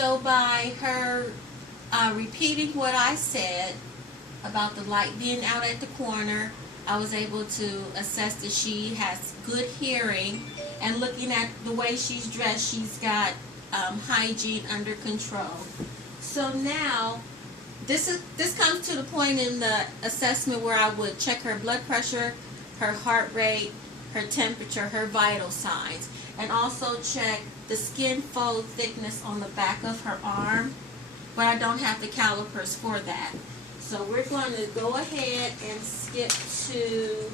So by her repeating what I said about the light being out at the corner, I was able to assess that she has good hearing, and looking at the way she's dressed, she's got hygiene under control. So now, this comes to the point in the assessment where I would check her blood pressure, her heart rate, her temperature, her vital signs, and also check the skin fold thickness on the back of her arm, but I don't have the calipers for that. So we're going to go ahead and skip to,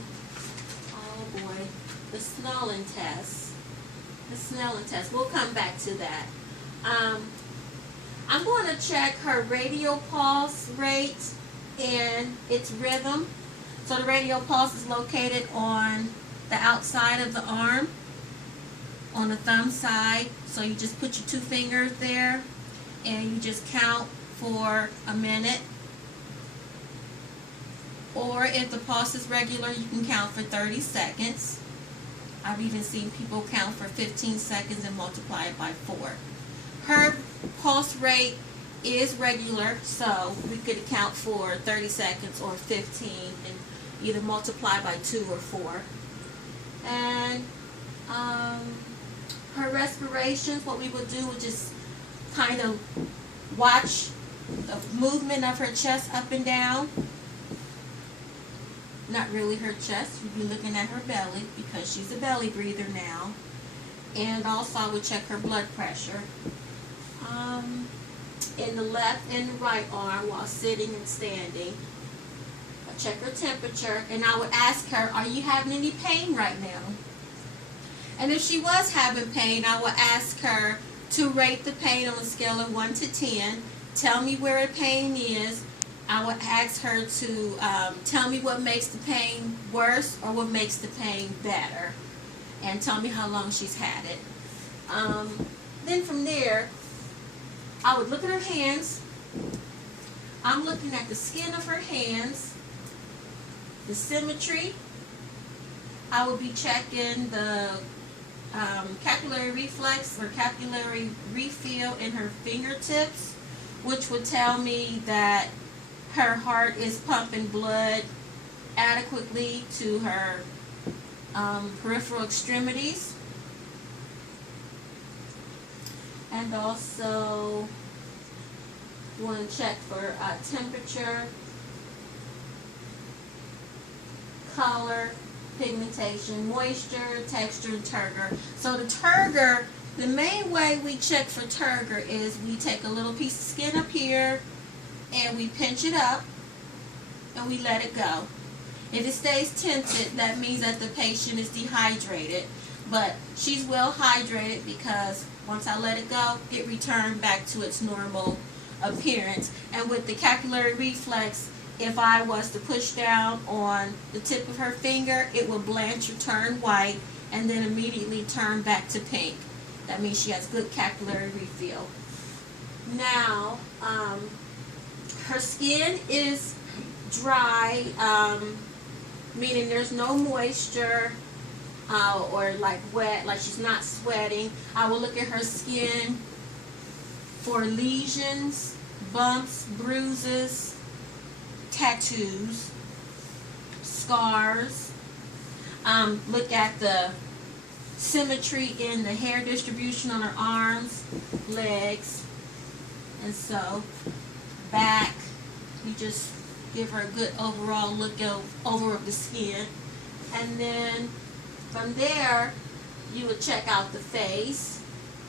oh boy, the Snellen test. The Snellen test. We'll come back to that. I'm going to check her radial pulse rate and its rhythm. So the radial pulse is located on the outside of the arm, on the thumb side. So you just put your 2 fingers there and you just count for a minute. Or if the pulse is regular, you can count for 30 seconds. I've even seen people count for 15 seconds and multiply it by 4. Her pulse rate is regular, so we could account for 30 seconds or 15 and either multiply by 2 or 4. And her respirations, what we would do would just kind of watch the movement of her chest up and down. Not really her chest, you'd be looking at her belly because she's a belly breather now. And also I would check her blood pressure in the left and the right arm while sitting and standing. I check her temperature and I would ask her, are you having any pain right now? And if she was having pain, I would ask her to rate the pain on a scale of 1 to 10. Tell me where the pain is. I would ask her to tell me what makes the pain worse or what makes the pain better, and tell me how long she's had it. Then from there, I would look at her hands. I'm looking at the skin of her hands, the symmetry. I would be checking the capillary reflex or capillary refill in her fingertips, which would tell me that her heart is pumping blood adequately to her peripheral extremities. And also want to check for temperature, color, pigmentation, moisture, texture, and turgor. So the turgor, the main way we check for turgor is we take a little piece of skin up here and we pinch it up and we let it go. If it stays tinted, that means that the patient is dehydrated. But she's well hydrated because once I let it go, it returned back to its normal appearance. And with the capillary reflex, if I was to push down on the tip of her finger, it will blanch or turn white and then immediately turn back to pink. That means she has good capillary refill. Now, her skin is dry, meaning there's no moisture or like wet, like she's not sweating. I will look at her skin for lesions, bumps, bruises, tattoos, scars. Look at the symmetry in the hair distribution on her arms, legs, and so back. We just give her a good overall look over of the skin. And then from there, you would check out the face,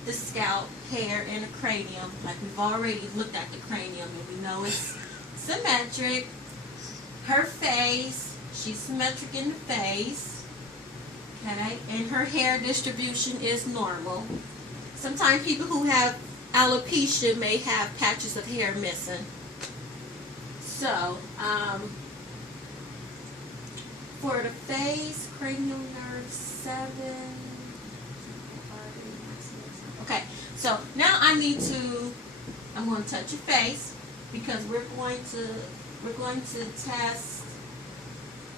the scalp, hair, and the cranium. Like we've already looked at the cranium and we know it's symmetric. Her face, she's symmetric in the face. Okay, and her hair distribution is normal. Sometimes people who have alopecia may have patches of hair missing. So, for the face, cranial nerve 7. Okay, so now I'm going to touch your face because we're going to test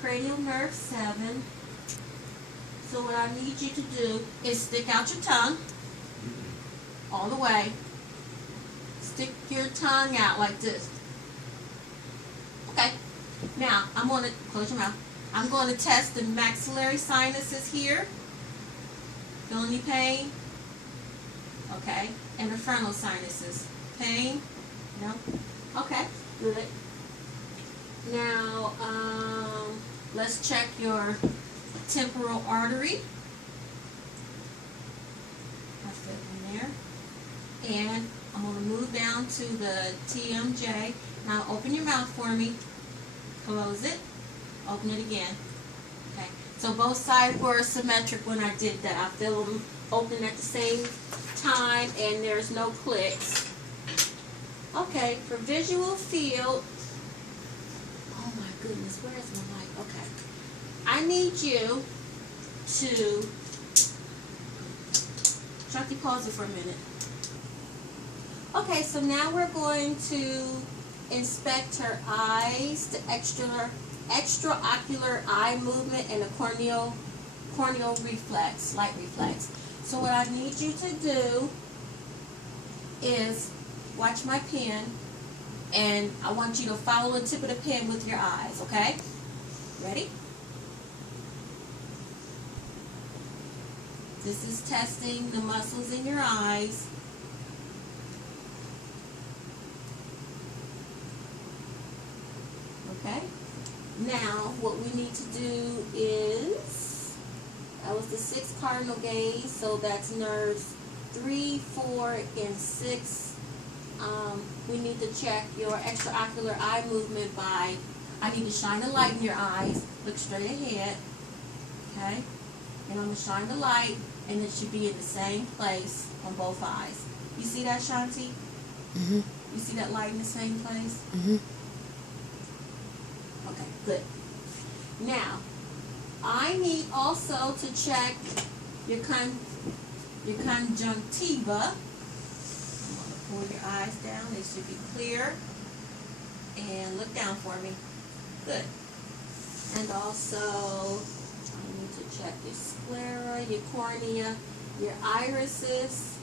cranial nerve 7. So what I need you to do is stick out your tongue all the way stick your tongue out like this. Okay. Now, I'm going to close your mouth. I'm going to test the maxillary sinuses here. Feel any pain? Okay. And the frontal sinuses. Pain? No? Okay. Good. Now, let's check your temporal artery. That's it in there. And I'm going to move down to the TMJ. Now open your mouth for me. Close it. Open it again. Okay. So both sides were symmetric when I did that. I feel them open at the same time and there's no clicks. Okay. For visual field. Oh my goodness. Where is my mic? Okay. I need you to Shakti, pause it for a minute. Okay, so now we're going to inspect her eyes, the extraocular eye movement, and the corneal reflex, light reflex. So what I need you to do is watch my pen, and I want you to follow the tip of the pen with your eyes, okay? Ready? This is testing the muscles in your eyes. Okay? Now, what we need to do is, that was the 6 cardinal gaze, so that's nerves 3, 4, and 6. We need to check your extraocular eye movement by, I need to shine a light in your eyes, look straight ahead, okay? And I'm going to shine the light, and it should be in the same place on both eyes. You see that, Shanti? Mm-hmm. You see that light in the same place? Mm-hmm. Okay, good. Now, I need also to check your conjunctiva. I'm going to pull your eyes down. They should be clear. And look down for me. Good. And also, I need to check your sclera, your cornea, your irises.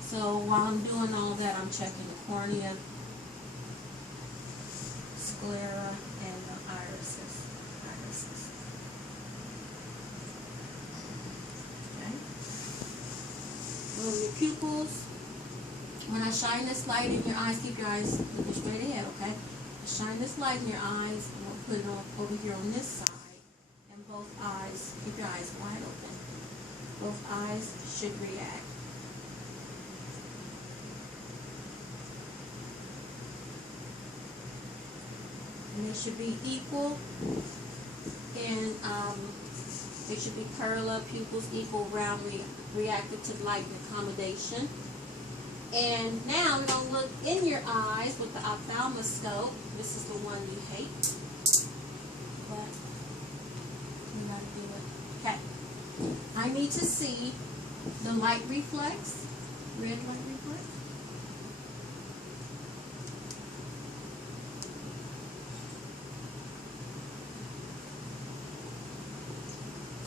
So while I'm doing all that, I'm checking the cornea, sclera, and the irises. Okay. Your pupils. When I shine this light in your eyes, keep your eyes looking straight ahead, okay? Shine this light in your eyes, and we'll put it over here on this side. And both eyes, keep your eyes wide open. Both eyes should react. And they should be equal, and they should be parallel pupils, equal, round, reactive to light and accommodation. And now we're going to look in your eyes with the ophthalmoscope. This is the one you hate, but you got to do it. Okay. I need to see the light reflex, red light reflex.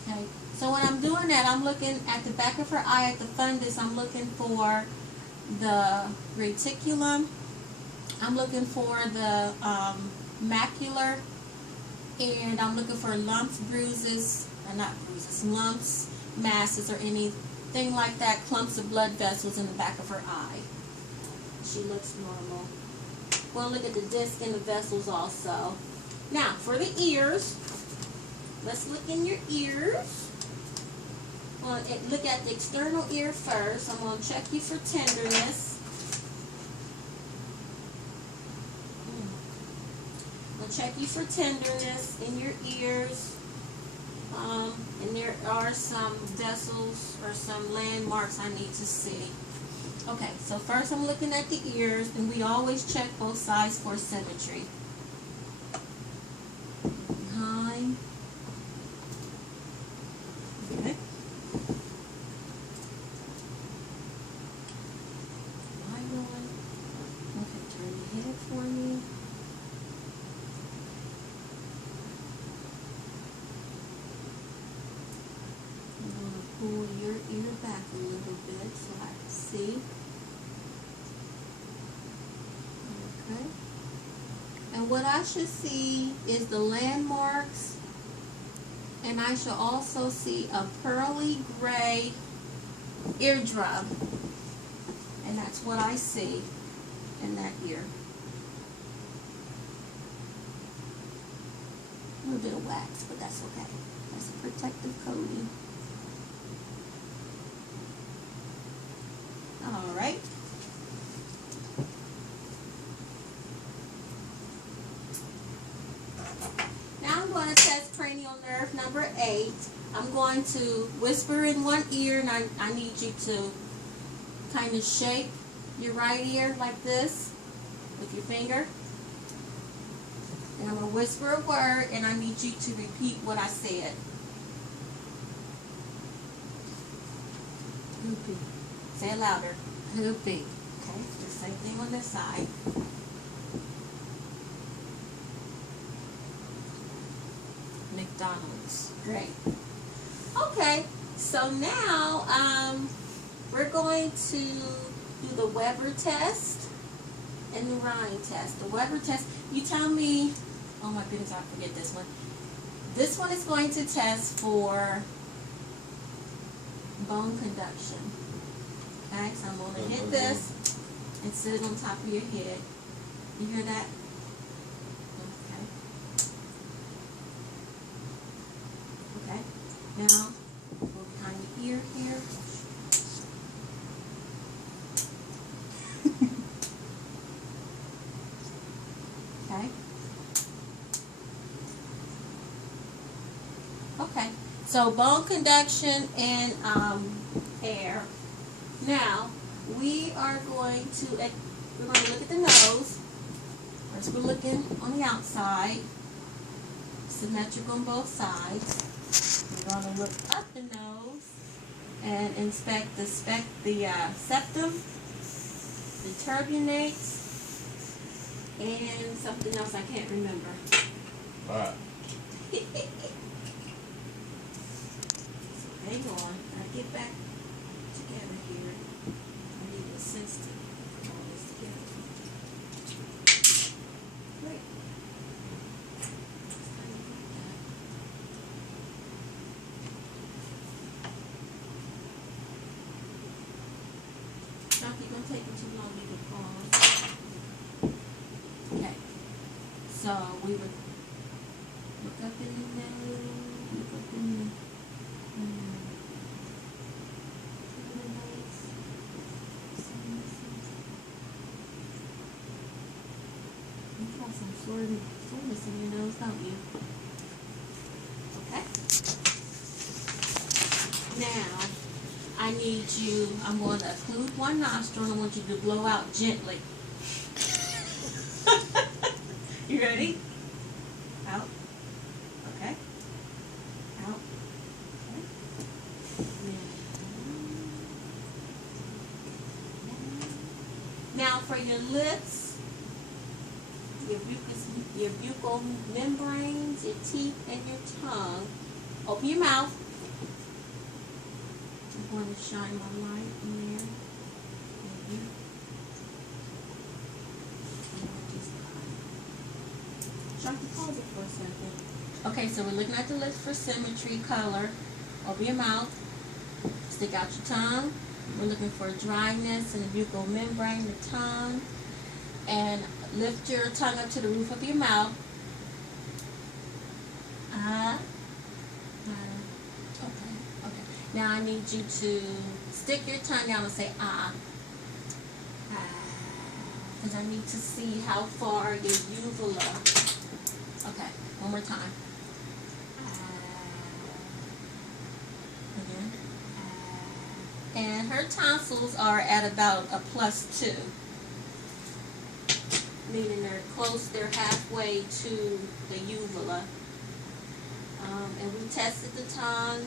Okay, so when I'm doing that, I'm looking at the back of her eye, at the fundus. I'm looking for the reticulum. I'm looking for the macular, and I'm looking for lumps, bruises, or not bruises, lumps, masses, or anything like that, clumps of blood vessels in the back of her eye. She looks normal. We'll look at the disc and the vessels also. Now, for the ears, let's look in your ears. Well, look at the external ear first. I'm going to check you for tenderness. I'll check you for tenderness in your ears. And there are some vessels or some landmarks I need to see. Okay, so first I'm looking at the ears, and we always check both sides for symmetry. Behind. Okay. Okay, turn your head for me. I'm going to pull your ear back a little bit so I can see. Okay. And what I should see is the landmarks, and I should also see a pearly gray eardrum, and that's what I see in that ear. A little bit of wax, but that's okay. That's a protective coating. All right. Now I'm going to test cranial nerve number 8. I'm going to whisper in one ear, and I need you to kind of shake your right ear like this with your finger. And I'm going to whisper a word, and I need you to repeat what I said. Hoopy. Say it louder. Hoopy. Okay, the same thing on this side. McDonald's. Great. Okay, so now we're going to do the Weber test and the Rhine test. The Weber test, you tell me, oh my goodness, I forget this one. This one is going to test for bone conduction. Okay, so I'm going to hit this and sit it on top of your head. You hear that? Okay. Okay. Now, go behind your ear here. Okay. Okay. So bone conduction and air. Now we are going to look at the nose. First, we're looking on the outside, symmetric on both sides. We're going to look up the nose and inspect the septum, the turbinates, and something else I can't remember. All right. Hang on, I get back together here. I need a sense to put all this together. Great. Jockey, don't take it too long, you can pause. Okay. So we would look up in the nose, look up in the you got some soreness in your nose, don't you? Okay. Now, I need you, I'm going to occlude one nostril, and I want you to blow out gently. You ready? Out. Okay. Out. Okay. Now for your lips, your buccal membranes, your teeth, and your tongue, open your mouth. I'm going to shine my light in there. Pause it for a second. Okay, so we're looking at the lips for symmetry, color. Open your mouth. Stick out your tongue. We're looking for dryness in the buccal membrane, the tongue. And lift your tongue up to the roof of your mouth. Okay. Now I need you to stick your tongue out and say ah. Because I need to see how far your uvula. Okay, one more time. Again. And her tonsils are at about a +2. Meaning they're halfway to the uvula. And we tested the tongue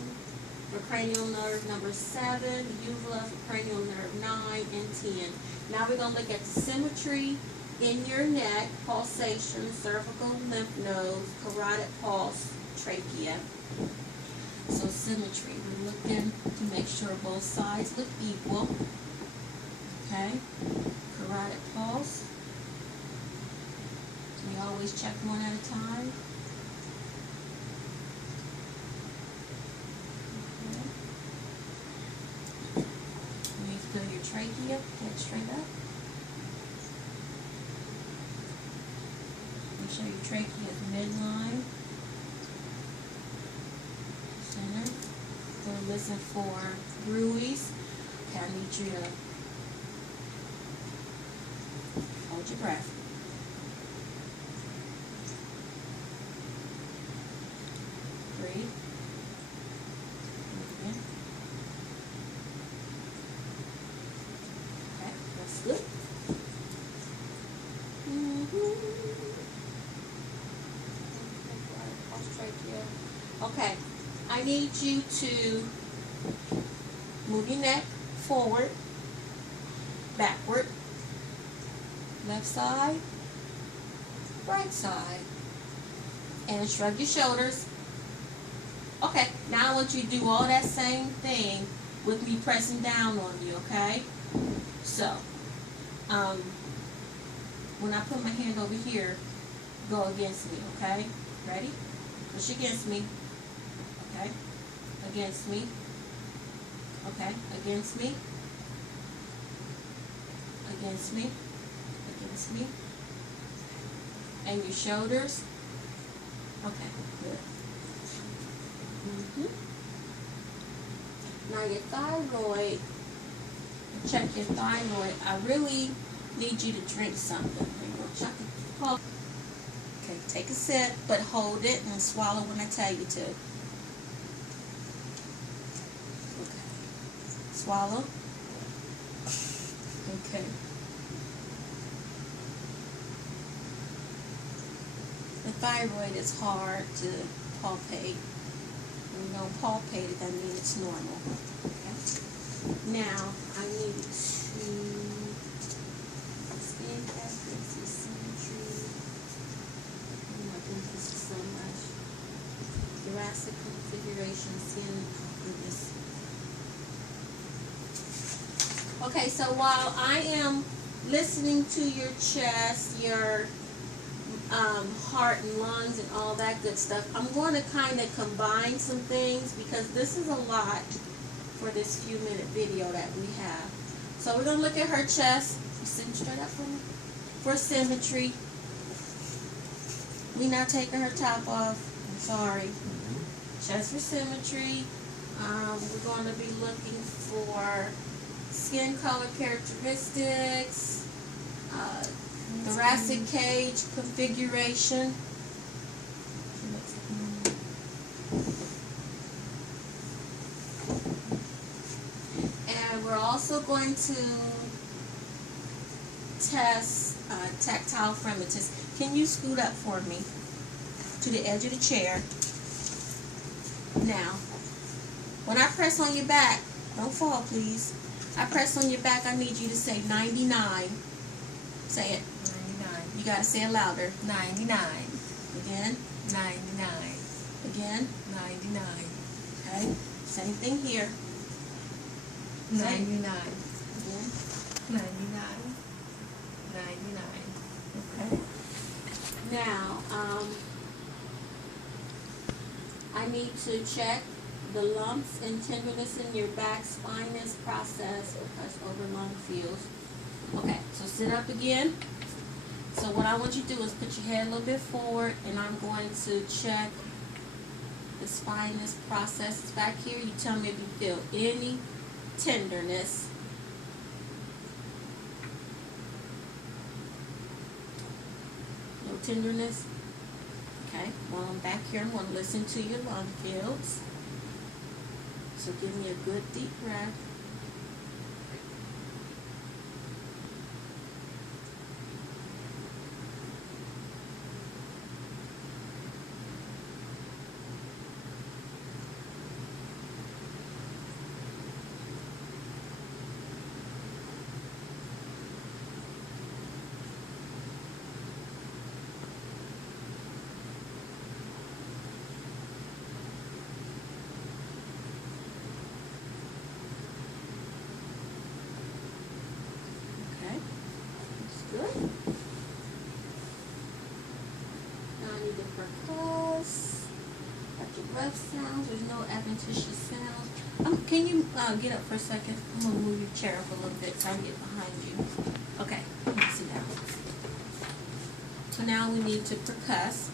for cranial nerve number 7, the uvula for cranial nerve 9 and 10. Now we're going to look at the symmetry in your neck, pulsation, cervical lymph nodes, carotid pulse, trachea. So symmetry, we're looking to make sure both sides look equal. Okay, carotid pulse, We always check one at a time. Okay. You need to feel your trachea. Head straight up. Make sure your trachea is midline. Center. We're gonna listen for bruits. Okay, I need you to hold your breath. Breathe. Breathe in. Okay, that's good. Okay, I need you to move your neck forward, backward, left side, right side, and shrug your shoulders. Okay, now I want you to do all that same thing with me pressing down on you, okay? So, when I put my hand over here, go against me, okay? Ready? Push against me, okay? Against me, okay? Against me, against me, against me, and your shoulders, okay, good. Now your thyroid, check your thyroid. I really need you to drink something. Okay, take a sip, but hold it and swallow when I tell you to. Okay, swallow. Okay. The thyroid is hard to palpate. When you don't palpate it, that means it's normal. Okay. Now, I need to skin accuracy, symmetry. Oh my goodness, this is so much. Thoracic configuration, skin, oh goodness. Okay, so while I am listening to your chest, your heart and lungs and all that good stuff, I'm going to kind of combine some things because this is a lot for this few minute video that we have. So we're going to look at her chest. You sitting straight up for me? For symmetry. We not taking her top off. I'm sorry. Chest for symmetry. We're going to be looking for skin color characteristics, thoracic cage configuration. And we're also going to test tactile fremitus. Can you scoot up for me to the edge of the chair? Now, when I press on your back, don't fall please. I press on your back, I need you to say 99. Say it. 99. You gotta say it louder. 99. Again. 99. Again. 99. Okay. Same thing here. 99. Again. 99. 99. Okay. Now, I need to check the lumps and tenderness in your back, spinous process, or pressed over lung fields. Okay, so sit up again. So what I want you to do is put your head a little bit forward, and I'm going to check the spinous processes back here. You tell me if you feel any tenderness. No tenderness? Okay, while I'm back here, I'm going to listen to your lung fields. So give me a good deep breath. rough sounds. There's no adventitious sounds. Can you get up for a second? I'm gonna move your chair up a little bit so I can get behind you. Okay, let me sit down. So now we need to percuss.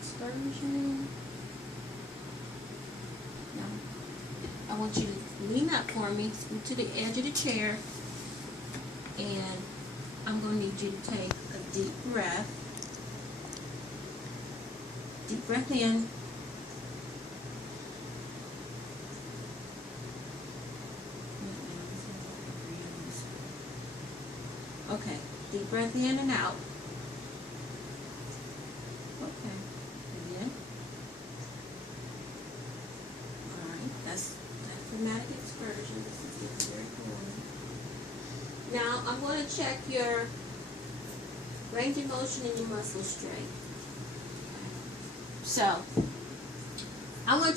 Excursion. Now, I want you to lean up for me, scoot to the edge of the chair, and I'm going to need you to take a deep breath. Deep breath in. Okay, deep breath in and out. Okay, again. Alright, that's dramatic excursion. This is getting very cool. Now, I'm going to check your range of motion and your muscle strength. So, I'm going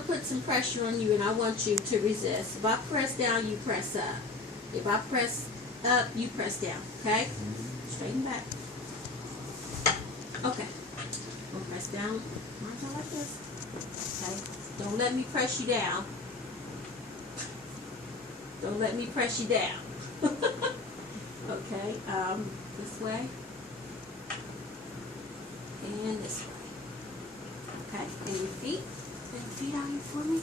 to put some pressure on you and I want you to resist. If I press down, you press up. If I press up, you press down, okay? Straighten back. Okay. I'm going to press down like this. Okay? Don't let me press you down. Don't let me press you down. Okay, this way. And this way. Okay, and your feet. Bring your feet out here for me.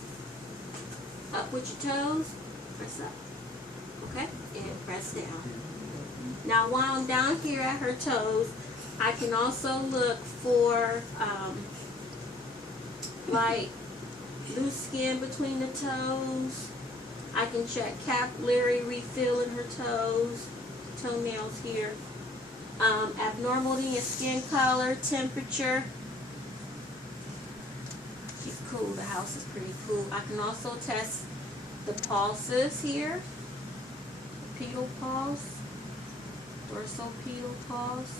Up with your toes. Press up. Okay, and press down. Now while I'm down here at her toes, I can also look for like loose skin between the toes. I can check capillary refill in her toenails here. Abnormality in skin color, temperature. She's cool. The house is pretty cool. I can also test the pulses here. Pedal pulse, dorsal pedal pulse.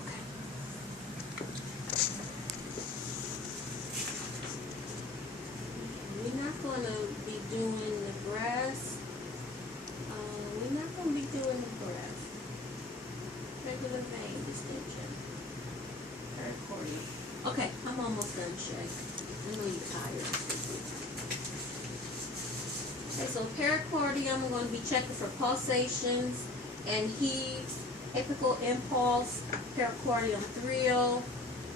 Okay. We're not going to be doing the breast. We're not going to be doing the breast. Regular vein distension. Pericardium. Okay, I'm almost done, Shay. I know you're tired. Okay, so pericardium, I'm going to be checking for pulsations and heaves, apical impulse, pericardium thrill,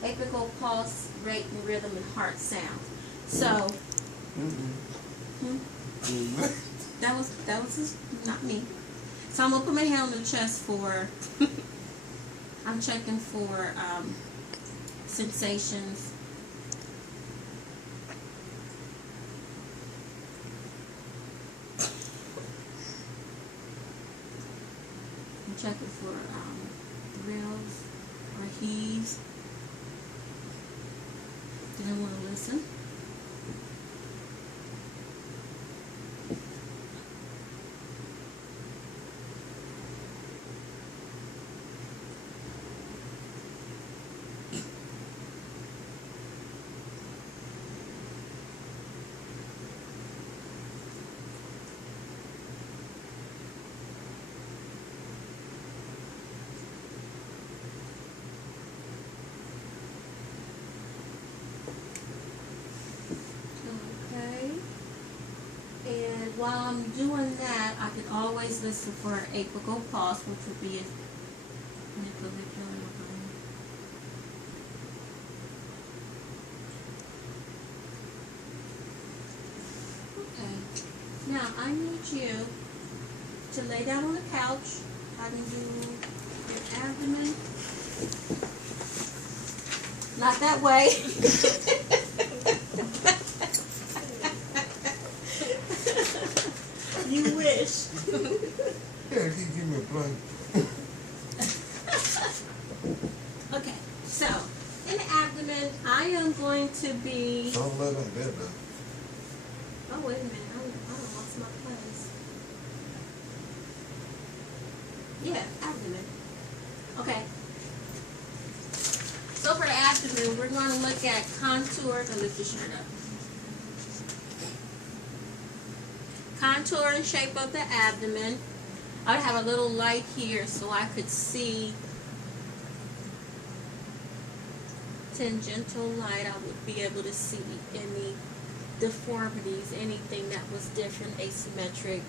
apical pulse rate and rhythm, and heart sound. So, that was just not me. So I'm gonna put my hand on the chest for. I'm checking for sensations. I'm checking for thrills or heaves. Did I want to listen? While I'm doing that, I can always listen for an apical pulse, which would be a Okay. Now I need you to lay down on the couch. I can do your abdomen. Not that way. You wish. Yeah, give me a blanket. Okay. going to be. Don't let them bid now. Oh, wait a minute. I don't lost my place. Yeah, abdomen. Okay. So for the abdomen, we're going to look at contour. So lift your shirt up. Contour and shape of the abdomen. I would have a little light here so I could see. Tangential light, I would be able to see any deformities, anything that was different, asymmetric,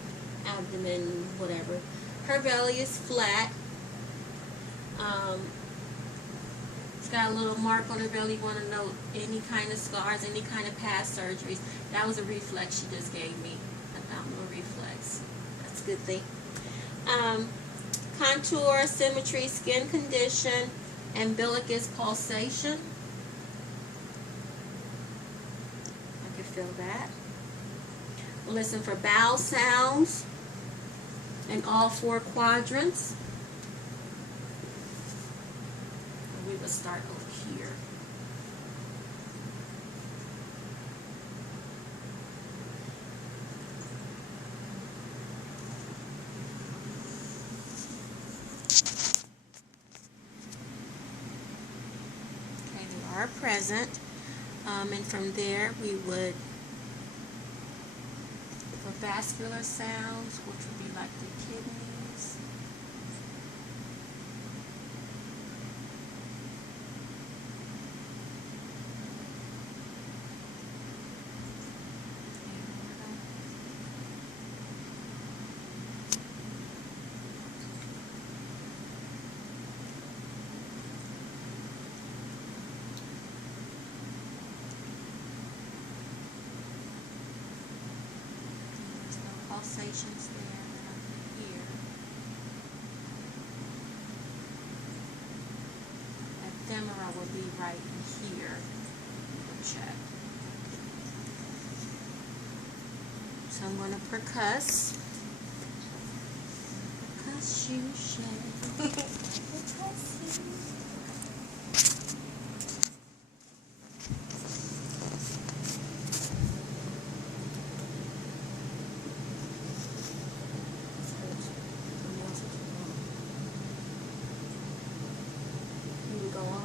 abdomen, whatever. Her belly is flat. It's got a little mark on her belly. You want to note any kind of scars, any kind of past surgeries. That was a reflex she just gave me, abdominal reflex. That's a good thing. Contour, symmetry, skin condition, umbilicus pulsation. I can feel that. Listen for bowel sounds in all 4 quadrants. We will start over here. Okay, we are present. And from there we would, for vascular sounds, which would be like the kidneys. Pulsations there that I can hear. Ephemera will be right here. We'll check. So I'm going to percuss. Percussion.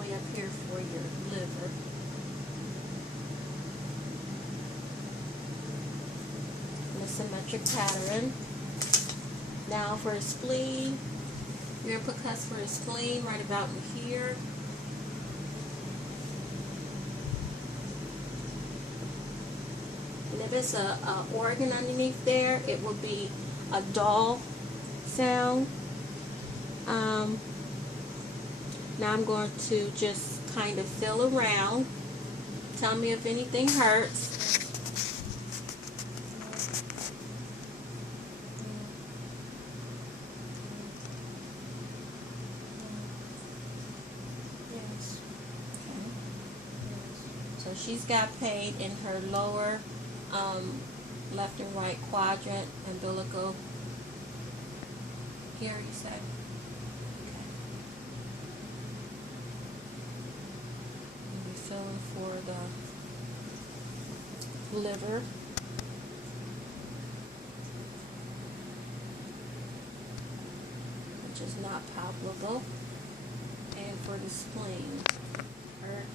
Up here for your liver. And a symmetric pattern. Now for a spleen, you're going to percuss for a spleen right about in here. And if it's a organ underneath there, it will be a dull sound. Now I'm going to just kind of feel around. Tell me if anything hurts. Yes. Okay. So she's got pain in her lower left and right quadrant, umbilical. Here you say. Feeling for the liver. Which is not palpable. And for the spleen. Okay.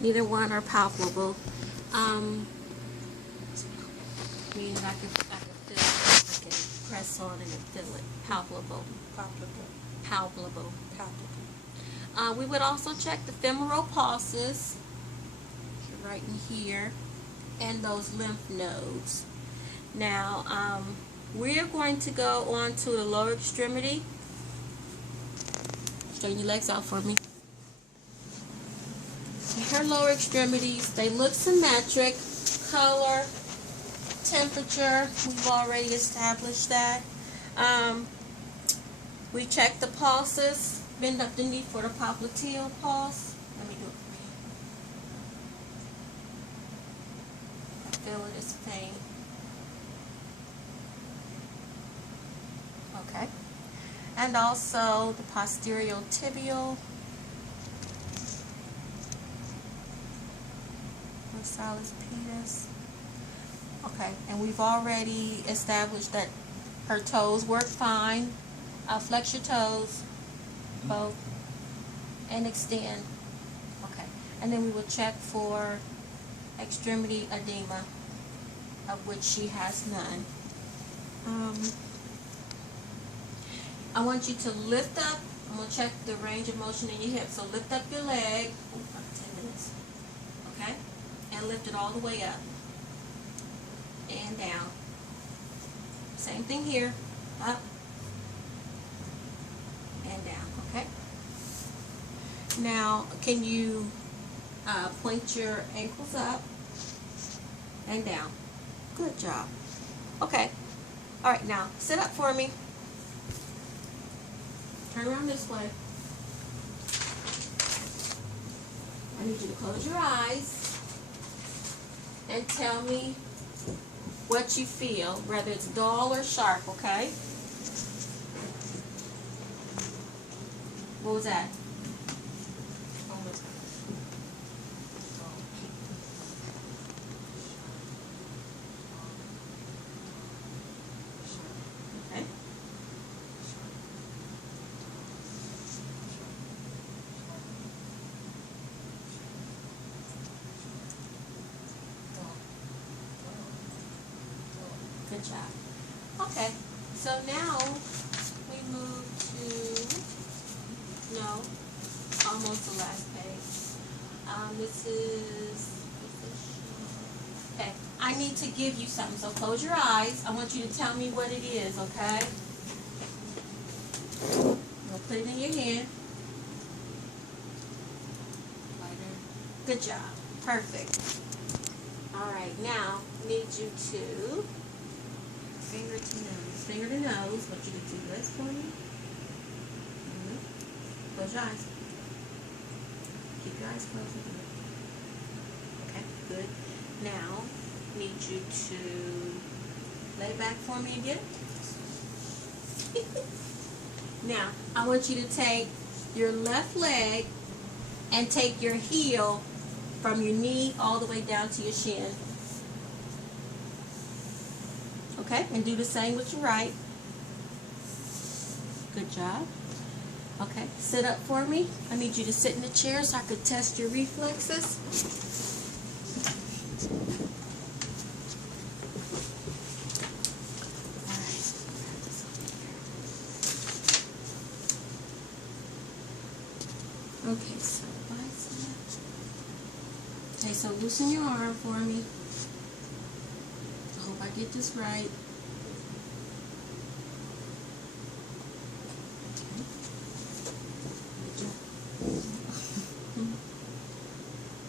Neither one are palpable. Means I can feel it. I can press on it and feel it. Palpable. Palpable. We would also check the femoral pulses, right in here, and those lymph nodes. Now, we are going to go on to the lower extremity. Straighten your legs out for me. Her lower extremities, they look symmetric. Color, temperature, we've already established that. We check the pulses. Bend up the knee for the popliteal pulse. Let me do it for you. I feel it is pain. Okay. And also the posterior tibial Salis Pettis. Okay, and we've already established that her toes work fine. Flex your toes, both, and extend. Okay, and then we will check for extremity edema, of which she has none. I want you to lift up. I'm going to check the range of motion in your hips. So lift up your leg. About 10 minutes. Okay? And lift it all the way up. And down. Same thing here. Up. And down. Okay? Now, can you point your ankles up and down? Good job. Okay. All right, now sit up for me. Turn around this way. I need you to close your eyes and tell me what you feel, whether it's dull or sharp, okay? What was that? Okay. Good job. Okay, so now we move to, no, almost the last page. This is, okay, I need to give you something, so close your eyes. I want you to tell me what it is, okay? You'll put it in your hand. Good job. Perfect. All right, now I need you to finger to nose. Finger to nose. Want you to do this for me. Close your eyes. Keep your eyes closed. Okay, good. Now, need you to lay back for me again. Now, I want you to take your left leg and take your heel from your knee all the way down to your shin. Okay, and do the same with your right. Good job. Okay, sit up for me. I need you to sit in the chair so I could test your reflexes. Okay, so bicep. Okay, so loosen your arm for me. I hope I get this right.